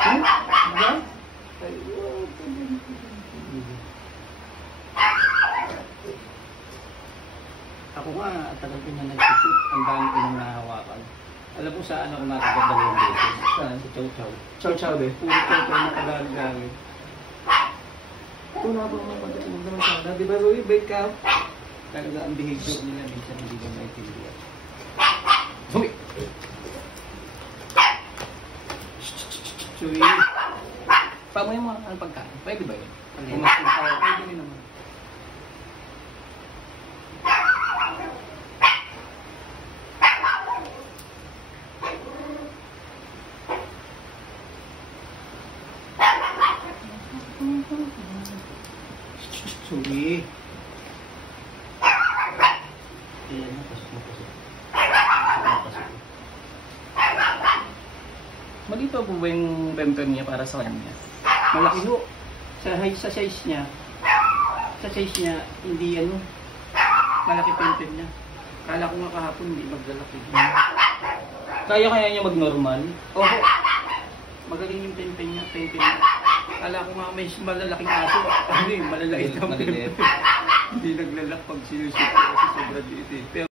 Diba? Ako nga, tagal ko na nag-shoot. Ang dami ko nang nahawakan. Alam mo saan ako nakagat dalawang beses? Saan? Sa Chow Chow. Chow chow be. Puro Chow Chow na kagaling-galing. Ito na ba mga pagdating naman sana? Di ba Roy? Bait ka? Talaga ang behavior nila minsan hindi ko maintindihan. Sumi! Chuy! Pamoy mo ang pagkain. Pwede ba yun? Kung mas pinakaw, pwede rin naman. Chuy! Ayan na, pasok na pasok. Mali pa po ba yung pempem niya para sa kanya? Malaki ho. Sa size niya. Sa size niya, hindi ano. Malaki pempem niya. Kala ko nga kahapon hindi maglalaki. Kaya niya mag-normal? Oo. Magaling yung pempem niya. Kala ko nga may malalaking aso. Ano yung malalaki na pempem. Hindi naglalak pag sinusip ko kasi sobrang liit eh.